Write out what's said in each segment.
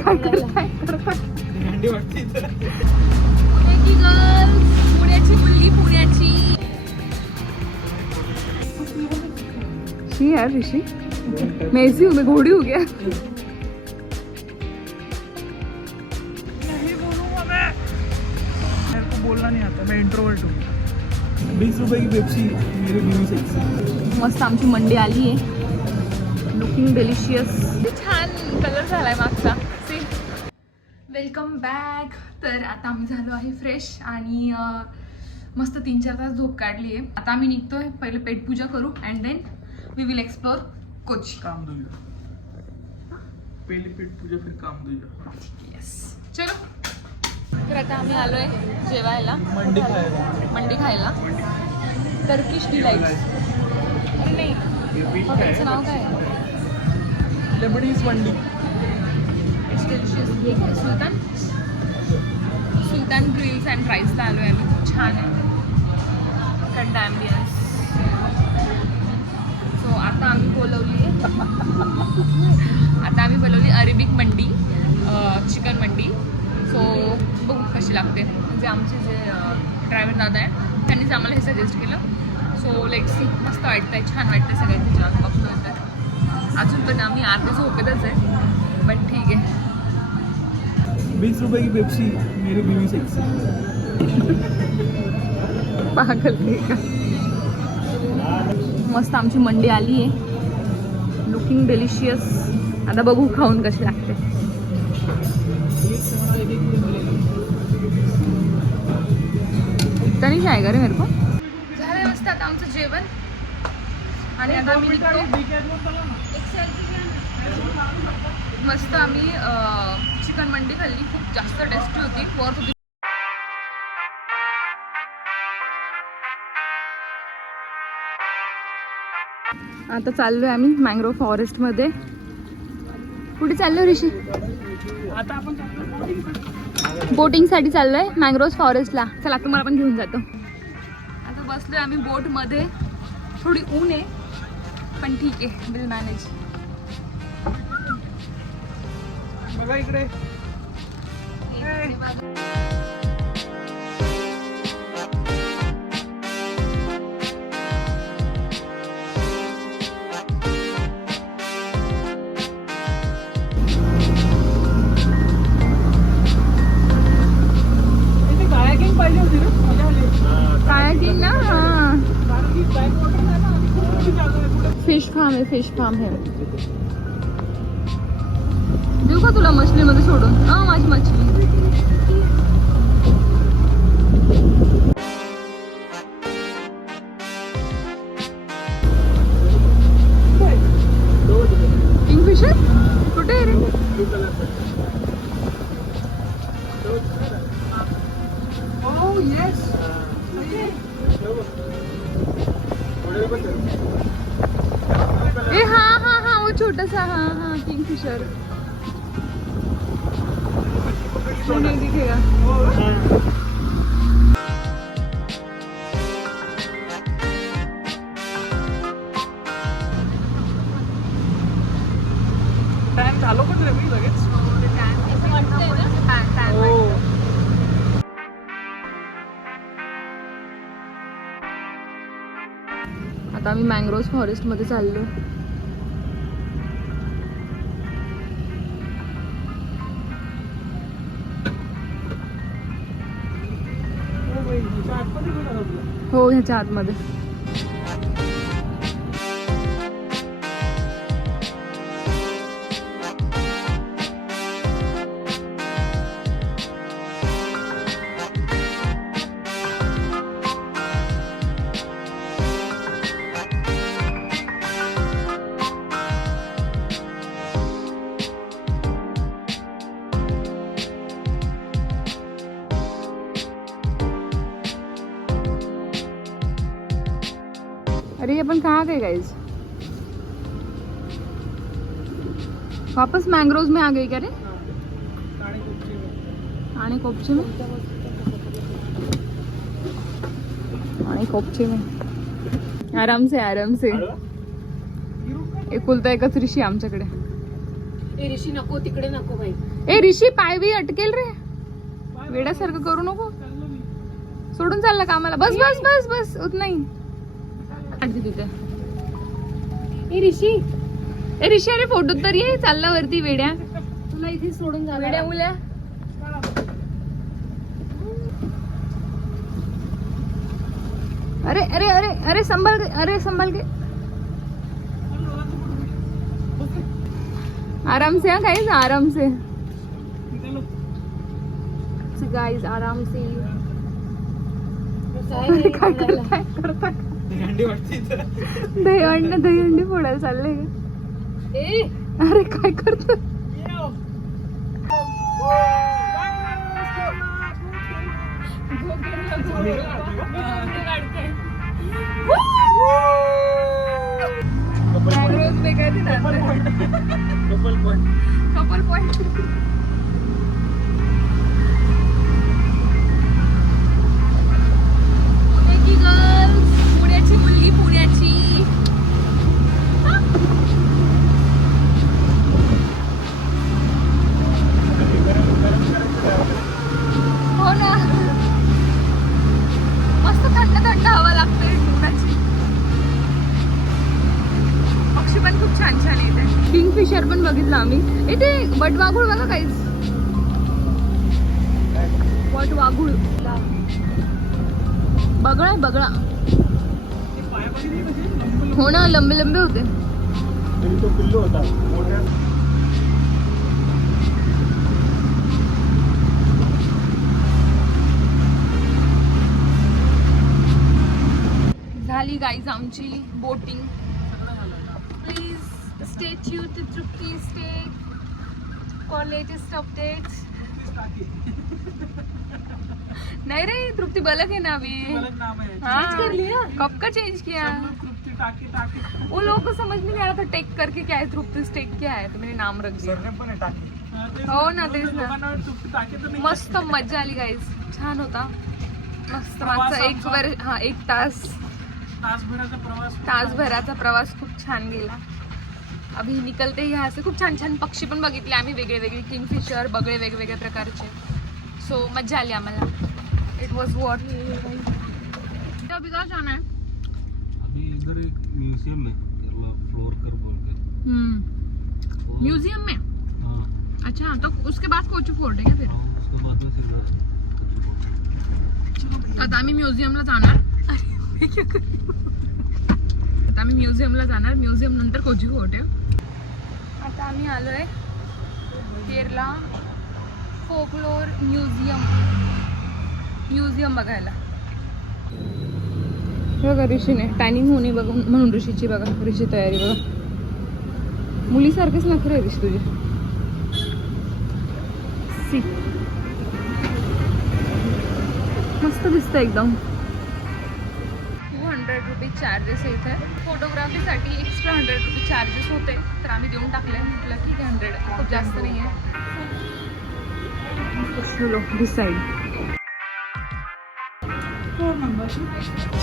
काय करताय? पुण्याची मुलगी पुण्याची. शी यार ऋषि मैं ऐसी हूँ, मैं घोड़ी हो गया. नहीं बोलूंगा मैं, मेरे को बोलना नहीं आता, मैं इंट्रोवर्ट हूँ. 20 रुपए की पेप्सी, मेरी बीवी सेक्सी. मस्त आमची मंडी आली आहे. Looking delicious. छान कलर झालाय मागचा. Welcome back. तर आता आम्ही झालो आहे फ्रेश आणि मस्त 3-4 तास झोप काढली आहे. आता आम्ही निघतोय. पहिले पेटपूजा करू and then we will explore Kochi. काम दूजा, पहले पेट पूजा फिर काम दूजा. येस चलो. तर आता आम्ही आलोय जेवायला, मंडी खायला. मंडी खायला. Turkish delights. नाही हॉटेलचं नाव काय आहे? Lebanese Mandi. It's delicious. हे काय सुलतान सुलतान ग्रिल्स अँड राईसला आलो आहे आम्ही. छान आहे, थंड ॲम्बियन्स. सो आता आम्ही बोलवली अरेबिक मंडी, चिकन मंडी. सो बघू कशी लागते. म्हणजे आमचे जे ड्रायव्हर दादा आहे त्यांनीच आम्हाला हे सजेस्ट केलं. So let's see. मस्त वाटतंय, छान वाटतंय सगळ्यांची जेवण बघतोय. तर अजून पण आम्ही अर्धे झोपेतच आहे, बट ठीक आहे. 20 रुपए की पेप्सी, मेरी बीवी सेक्सी. पागल नाही का. मस्त आमची मंडी आली आहे. Looking delicious. आता बघू खाऊन कशी लागते. इतना नहीं जाएगा रे मेरे को. झालंय मस्त आता आमचं जेवण आणि आता आम्ही निघतो. मस्त आम्ही चिकन मंडी खाल्ली. खूप जास्त टेस्टी होती. वर्थ होती. आता चाललोय आम्ही मँग्रोव्ह फॉरेस्ट मध्ये. कुठे चाललोय ऋषी? आता आपण बोटिंग साठी चाललोय मँग्रोव्ह फॉरेस्टला. चला तुम्हाला पण घेऊन जातो. आता बसलोय आम्ही बोट मध्ये. थोडी ऊन आहे पण ठीक आहे, विल मॅनेज. बघा इकडे. कायाकिंग पाहिजे होती रे, मजा आली. कायाकिंग ना. हा कारण की बॅक वॉटर आहे ना, आणि खूप मोठी जागा आहे. कुठे फिश फार्म आहे, फिश फार्म आहे. देऊ का तुला मछलीमध्ये सोडून? माझी मछली. किंगफिशर कुठे आहे रे? Oh yes. ए हा हा हा वो छोटासा. हा हा किंगफिशर. नहीं दिखेगा. टाइम झालो पण रे मी लगेच. आता आम्ही मँग्रोव्ह फॉरेस्ट मध्ये चाललो. हो ह्याच्या आतमध्ये. अरे अपन कहाँ गए गाइस? वापस मैंग्रोव्स में आ गए क्या रे? आने कोपचे में. आने कोपचे में. आराम से आराम से. एकुलता एकच ऋषी आमच्याकडे. ऋषी नको तिकडे नको बाई. ए ऋषी पाय बी अटकेल रे, वेड्यासारखं करू नको. सोडून चालला का आम्हाला? बस बस बस बस उत नाही तिथे. ऋषी ए ऋषी अरे फोटो तर ये, चालला वरती वेड्या. तुला इथे सोडून जा वेड्या मुल्या. अरे अरे अरे अरे संभाल के, अरे संभाल के. आराम से हाँ गाइस, आराम से गाइस, आराम से. अरे काय करताय करताय? दहीहंडी फोडायला चाललंय का? ए अरे काय करतोय? रोज बेकारी कपल पॉइंट. पुण्याची गर्ल्स, पुण्याची मुलगी, पुण्याची. हो ना, मस्त थंड थंड हवा लागते पुण्याची. पक्षी पण खूप छान छान येते. किंगफिशर पण बघितलं आम्ही. इथे वटवाघूळ बघा काहीच. वटवाघूळ, बगळा बगळा. हो ना, लंबे लंबे होते. झाली गाईज आमची boating. Please stay tuned to Trupti state for latest updates. नहीं रे तृप्ति बलक है ना अभी. हाँ कर लिया? कब का चेंज किया? वो लोगों को समझ में नहीं आ रहा था टेक करके क्या है, तृप्ति स्टेट क्या है, तो मैंने नाम रख दिया. हो ना, तेच ना. मस्त मजा आली गाईज, छान होता. मस्त मागचा एक तासभराचा प्रवास खूप छान गेला. अभी निकलते ही यहाँ से. खूप छान छान पक्षी पण बघितले आम्ही, वेगळे वेगळे किंगफिशर, बगळे वेगवेगळ्या प्रकारचे. सो मजा आली आम्हाला. It was what. अभी कहाँ जाना है? अभी इधर एक म्यूजियम है, फ्लोर कर बोल के. म्यूजियम में? हाँ. अच्छा, तो उसके बाद कोची फोर्ट आहे का फिर? हाँ, उसके बाद में सीधा आता आम्ही म्युझियमला जाणार. आता आम्ही म्युझियमला जाणार. म्युझियम नंतर कोची फोर्ट आहे. आता आम्ही आलोय केरला फोकलोर म्युझियम बघायला. बघा ऋषीने टायनिंग होणे बघ म्हणून ऋषीची बघा, ऋषी तयारी बघा. मुलीसारखेच नखरे आहे ऋषी तुझे. सी मस्त दिसतं एकदम. 200 रुपीज चार्जेस आहे इथे. फोटोग्राफीसाठी एक्स्ट्रा 100 रुपीज चार्जेस होते, तर आम्ही देऊन टाकले. म्हटलं ठीक आहे, 100 खूप जास्त नाही आहे. चलो दिस साइड.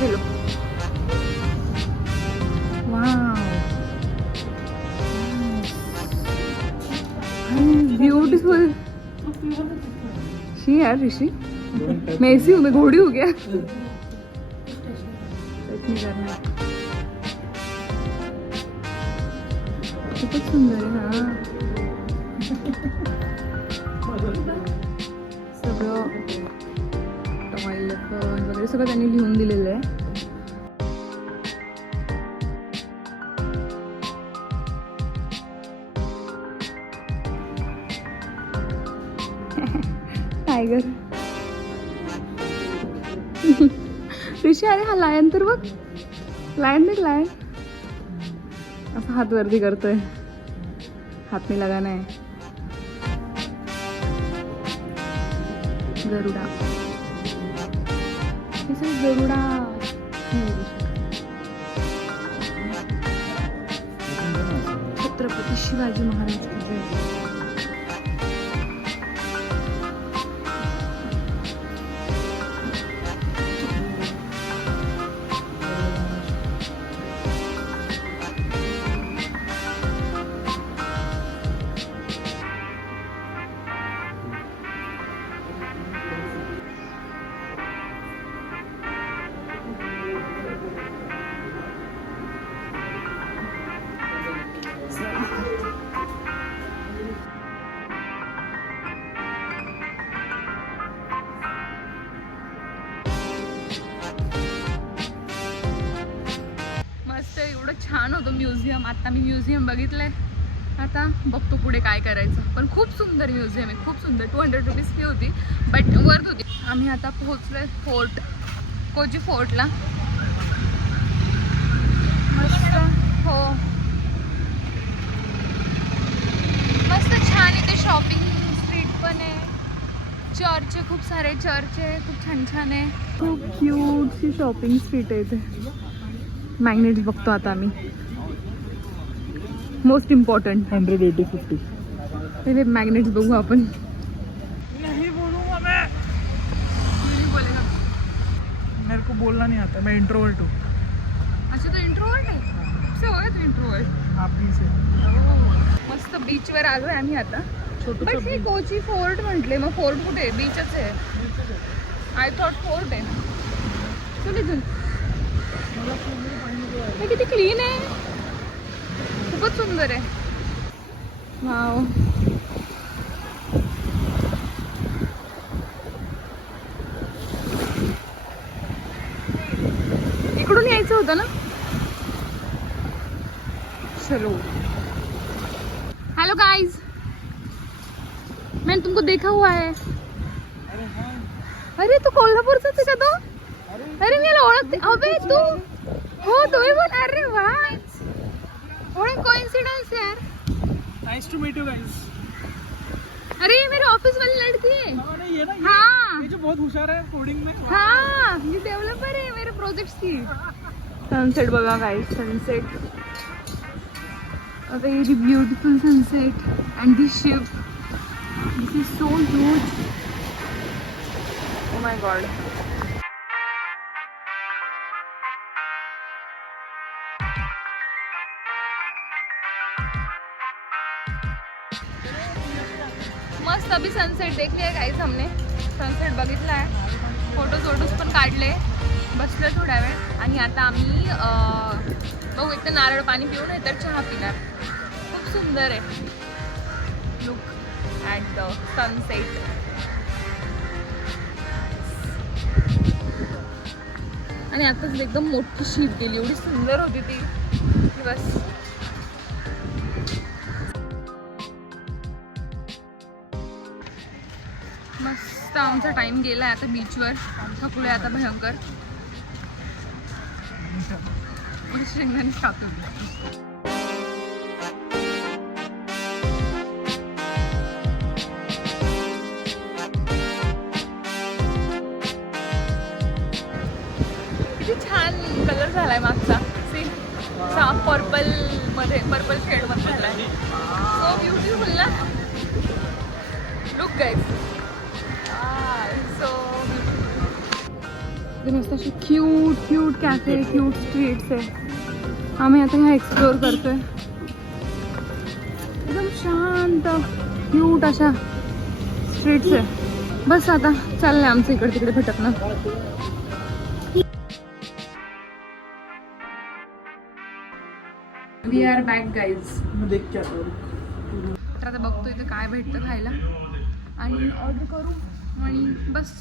चलो. Wow, beautiful. शी यार ऋषि, मैं ऐसी हूँ, मैं घोड़ी हो गया. खूपच सुंदर आहे ना. सगळं टॉयलेट वगैरे सगळं त्यांनी लिहून दिलेलं आहे. टायगर. ऋषी अरे हा लायन तर बघ. लायन देख, लायन असा हात वरती करतोय. हात नाही लगाना है. गरुडा, गरुडा. छत्रपती शिवाजी महाराज की जय. एवढं छान होतं म्युझियम. आता मी म्युझियम बघितलंय, आता बघतो पुढे काय करायचं. पण खूप सुंदर म्युझियम आहे, खूप सुंदर. 200 रुपीज फी होती, बट वर्थ होती. आम्ही आता पोहोचलोय फोर्ट, कोची फोर्टला. मस्त. हो, मस्त छान. इथे शॉपिंग स्ट्रीट पण आहे, चर्च आहे, खूप सारे चर्च आहे, खूप छान छान आहे. खूप क्यूटशी शॉपिंग स्ट्रीट आहे इथे. मॅग्नेट्स बघतो आता आम्ही, मोस्ट इम्पॉर्टंट. 180 50. पहिले मॅग्नेट्स बघू आपण. नहीं बोलूंगा मैं, नहीं बोलेगा. मेरे को बोलना नहीं आता, मैं इंट्रोवर्ट हूँ. अच्छा, तो इंट्रोवर्ट आहे. से होय तू इंट्रोवर्ट. आप ही से मस्त बीचवर आलो आहे आम्ही आता. छोटं बट हे कोची फोर्ट म्हटले, मग फोर्ट कुठे आहे? बीचच आहे. आय थॉट फोर्ट आहे. चल इथून. हे किती क्लीन आहे, खूपच सुंदर आहे. वाव. इकडून यायचं होतं ना. चलो. हेलो गाइस, मैंने तुमको देखा हुआ है. अरे तू कोल्हापूरचाच आहे का तो? अरे मी याला ओळखते. अबे तू हो, तोही पण. अरे वा, व्हाट कोइंसिडेंस यार. Nice to meet you guys. अरे ये मेरे ऑफिस वाली लड़की है. नहीं ये ना, हाँ ये जो बहुत होशियार है कोडिंग में. हाँ, ये डेवलपर है मेरे प्रोजेक्ट्स की. सनसेट बघा guys, sunset. A very beautiful sunset and this ship, this is so huge. Oh my god. मस्त अभी सनसेट देख लिया गाइस हमने. सनसेट बघितला आहे, फोटोज पण काढले, बसले थोड्या वेळ. आणि आता आम्ही बघू, इथं नारळ पाणी पिऊ, नाही तर चहा पिणार. खूप सुंदर आहे. Look at the sunset. आणि आताच एकदम मोठी शीप गेली, एवढी सुंदर होती ती. बस मस्त आमचा टाइम गेला आता बीचवर. थकलोय आता भयंकर. शेंगदाणे खातो. किती छान कलर झालाय मागचा. सी, पर्पल मध्ये, पर्पल शेड मध्ये झालाय. सो ब्युटिफुल ना. लुक गाइस, मस्त अशी cute cute cafe, cute streets आहे. आम्ही आता ह्या एक्सप्लोअर करतोय. एकदम शांत क्यूट अशा स्ट्रीट्स आहे. बस आता चाललंय आमचं इकडे तिकडे भटकणं. We are back guys. मैं देख के आता हूँ. तर आता बघतो इथे काय भेटतं खायला आणि ऑर्डर करू आणि बस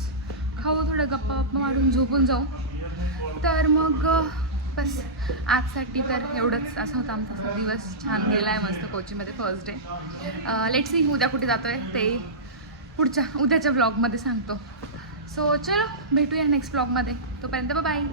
खाऊ, थोडं गप्पा गप्पा मारून झोपून जाऊ. तर मग बस आजसाठी तर एवढंच. असा होता आमचा दिवस. छान गेला आहे मस्त कोचीमध्ये फर्स्ट डे. लेट्स सी उद्या कुठे जातो आहे ते पुढच्या उद्याच्या ब्लॉगमध्ये सांगतो. सो चलो भेटूया नेक्स्ट ब्लॉगमध्ये. तोपर्यंत बाय.